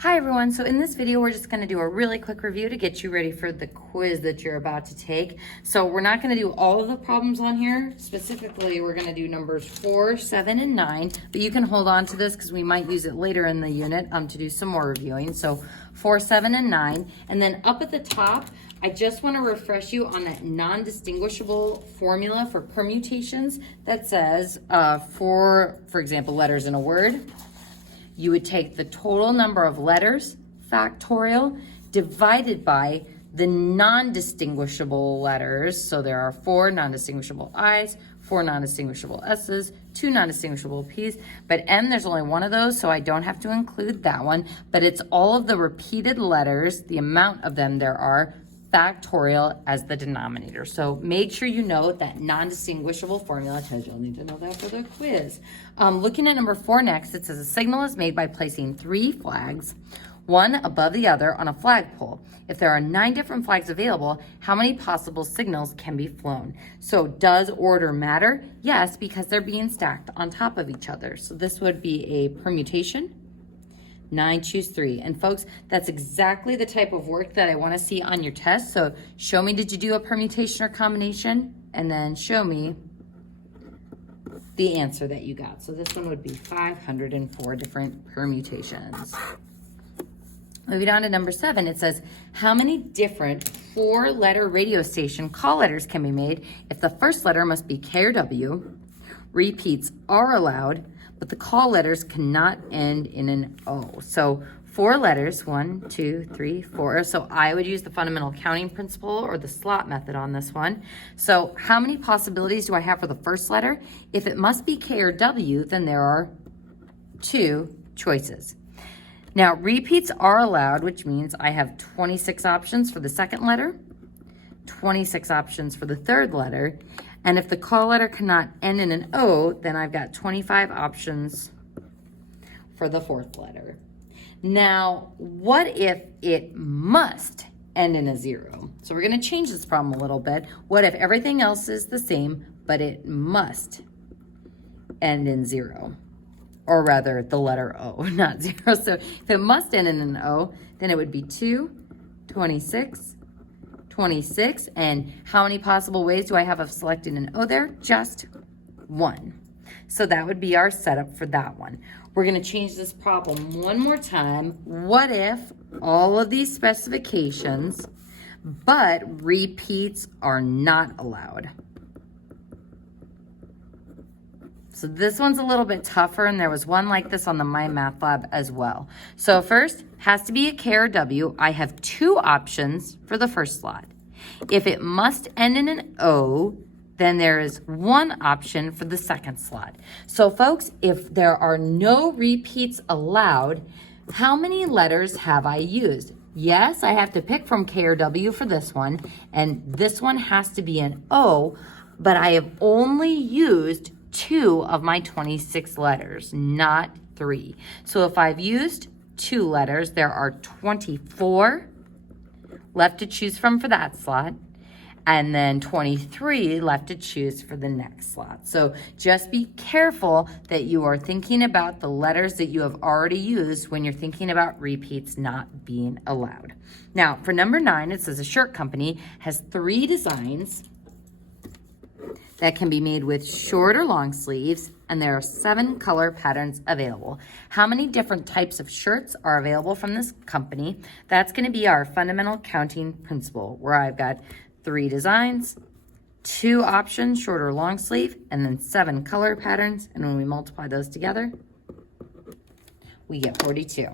Hi everyone, so in this video we're just going to do a really quick review to get you ready for the quiz that you're about to take. So we're not going to do all of the problems on here. Specifically, we're going to do numbers 4, 7, and 9, but you can hold on to this because we might use it later in the unit to do some more reviewing. So 4, 7, and 9, and then up at the top, I just want to refresh you on that non-distinguishable formula for permutations that says for example, letters in a word. You would take the total number of letters, factorial, divided by the non-distinguishable letters. So there are 4 non-distinguishable I's, 4 non-distinguishable S's, 2 non-distinguishable P's, but M, there's only one of those, so I don't have to include that one, but it's all of the repeated letters, the amount of them there are, factorial as the denominator. So make sure you know that non-distinguishable formula because you'll need to know that for the quiz. Looking at number 4 next, it says a signal is made by placing 3 flags, one above the other on a flagpole. If there are 9 different flags available, how many possible signals can be flown? So does order matter? Yes, because they're being stacked on top of each other. So this would be a permutation. 9, choose 3. And folks, that's exactly the type of work that I want to see on your test. So show me, did you do a permutation or combination? And then show me the answer that you got. So this one would be 504 different permutations. Moving on to number 7, it says, how many different 4-letter radio station call letters can be made if the first letter must be K or W, repeats are allowed, but the call letters cannot end in an O. So 4 letters, 1, 2, 3, 4. So I would use the fundamental counting principle or the slot method on this one. So how many possibilities do I have for the first letter? If it must be K or W, then there are 2 choices. Now repeats are allowed, which means I have 26 options for the second letter, 26 options for the third letter, and if the call letter cannot end in an O, then I've got 25 options for the fourth letter. Now, what if it must end in a 0? So we're going to change this problem a little bit. What if everything else is the same, but it must end in 0? Or rather, the letter O, not 0. So if it must end in an O, then it would be 2, 26, 26, and how many possible ways do I have of selecting an O there? Just 1. So that would be our setup for that one. We're going to change this problem one more time. What if all of these specifications, but repeats are not allowed? So this one's a little bit tougher, and there was one like this on the My Math Lab as well. So first, has to be a K or W. I have 2 options for the first slot. If it must end in an O, then there is 1 option for the second slot. So folks, if there are no repeats allowed, how many letters have I used? Yes, I have to pick from K or W for this one, and this one has to be an O, but I have only used 2 of my 26 letters, not 3. So if I've used 2 letters, there are 24 left to choose from for that slot, and then 23 left to choose for the next slot. So just be careful that you are thinking about the letters that you have already used when you're thinking about repeats not being allowed. Now, for number 9, it says a shirt company has 3 designs that can be made with short or long sleeves, and there are 7 color patterns available. How many different types of shirts are available from this company? That's going to be our fundamental counting principle, where I've got 3 designs, 2 options, short or long sleeve, and then 7 color patterns, and when we multiply those together, we get 42.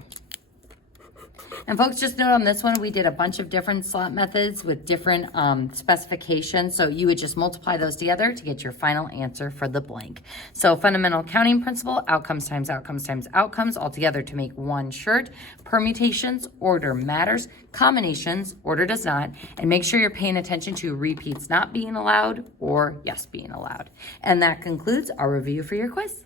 And folks, just note on this one, we did a bunch of different slot methods with different specifications. So you would just multiply those together to get your final answer for the blank. So fundamental counting principle, outcomes times outcomes times outcomes, all together to make 1 shirt. Permutations, order matters. Combinations, order does not. And make sure you're paying attention to repeats not being allowed or yes being allowed. And that concludes our review for your quiz.